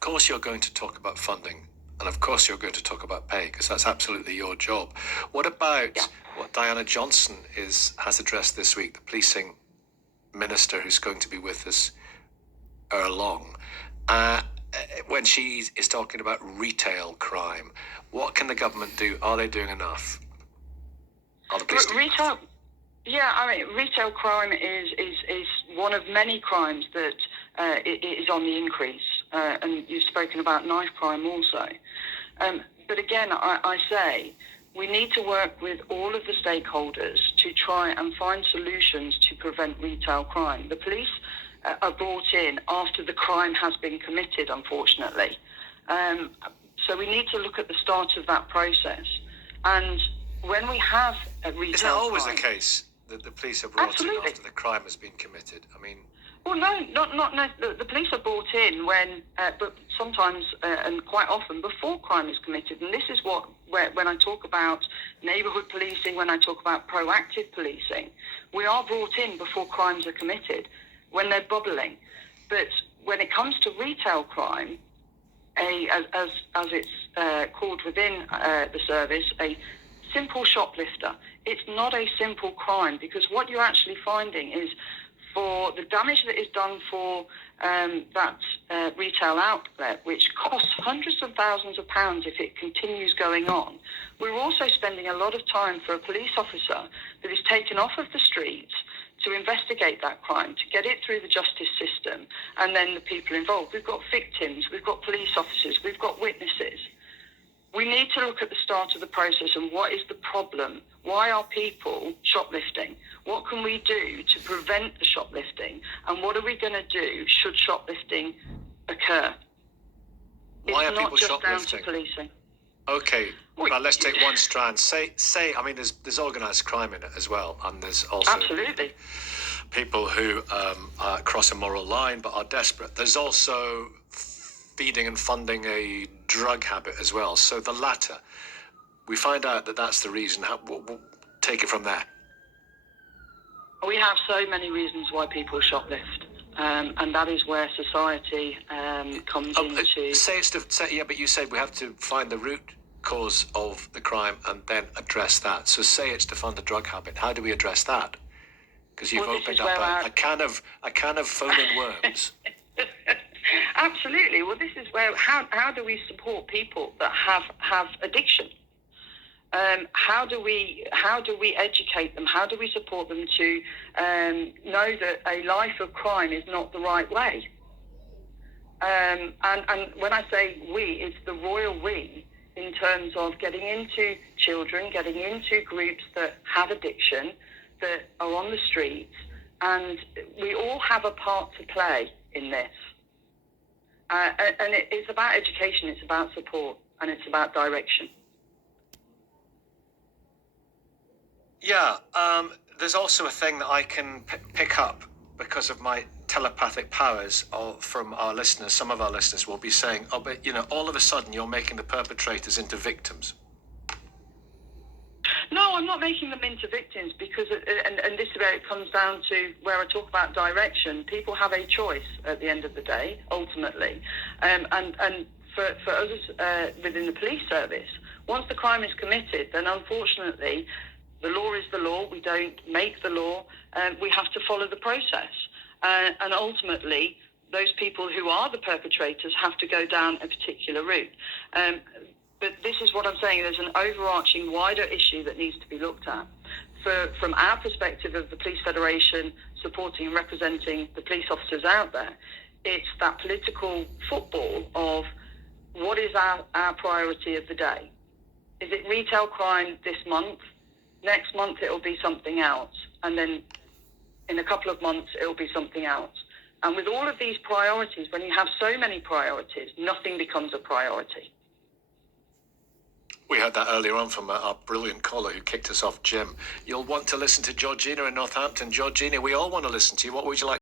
course you're going to talk about funding, and of course you're going to talk about pay, because that's absolutely your job. What about what Diana Johnson has addressed this week, the policing minister who's going to be with us long, when she is talking about retail crime? What can the government do? Are they doing enough? Are the police doing enough? Yeah, I mean, retail crime is one of many crimes that is on the increase, and you've spoken about knife crime also. But again, I say we need to work with all of the stakeholders to try and find solutions to prevent retail crime. The police are brought in after the crime has been committed, unfortunately. So we need to look at the start of that process. And when we have a retail crime... Is that always the case, that the police are brought in after the crime has been committed? I mean... Well, no. The police are brought in when, but sometimes and quite often before crime is committed. And this is when I talk about neighbourhood policing, when I talk about proactive policing, we are brought in before crimes are committed, when they're bubbling. But when it comes to retail crime, as it's called within the service, a simple shoplifter. It's not a simple crime, because what you're actually finding is, for the damage that is done for that retail outlet, which costs hundreds of thousands of pounds if it continues going on, we're also spending a lot of time for a police officer that is taken off of the streets to investigate that crime, to get it through the justice system, and then the people involved. We've got victims, we've got police officers, we've got witnesses. We need to look at the start of the process and what is the problem? Why are people shoplifting? What can we do to prevent the shoplifting? And what are we going to do should shoplifting occur? Why are it's people not just shoplifting? down to policing. Okay, well, let's take one strand. Say, I mean, there's organised crime in it as well, and there's also Absolutely. people who cross a moral line but are desperate. There's also feeding and funding a drug habit as well. So the latter, we find out that that's the reason. We'll take it from there. We have so many reasons why people shoplift, and that is where society comes into... But you said we have to find the root cause of the crime and then address that. So say it's to fund a drug habit. How do we address that? Because you've opened up a can of foaming worms. Absolutely. Well, this is where how do we support people that have addiction? How do we educate them? How do we support them to know that a life of crime is not the right way? And when I say we, it's the royal we, in terms of getting into children, getting into groups that have addiction, that are on the streets, and we all have a part to play in this. And it's about education, it's about support, and it's about direction. Yeah, there's also a thing that I can pick up because of my telepathic powers from our listeners. Some of our listeners will be saying, oh, but, all of a sudden you're making the perpetrators into victims. No, I'm not making them into victims, because, and this is where it comes down to where I talk about direction. People have a choice at the end of the day, ultimately. And for us within the police service, once the crime is committed, then unfortunately, the law is the law. We don't make the law. We have to follow the process. And ultimately, those people who are the perpetrators have to go down a particular route. But this is what I'm saying. There's an overarching, wider issue that needs to be looked at. From our perspective of the Police Federation supporting and representing the police officers out there, it's that political football of what is our priority of the day. Is it retail crime this month? Next month it'll be something else. And then in a couple of months it'll be something else. And with all of these priorities, when you have so many priorities, nothing becomes a priority. We heard that earlier on from our brilliant caller who kicked us off, Jim. You'll want to listen to Georgina in Northampton. Georgina, we all want to listen to you. What would you like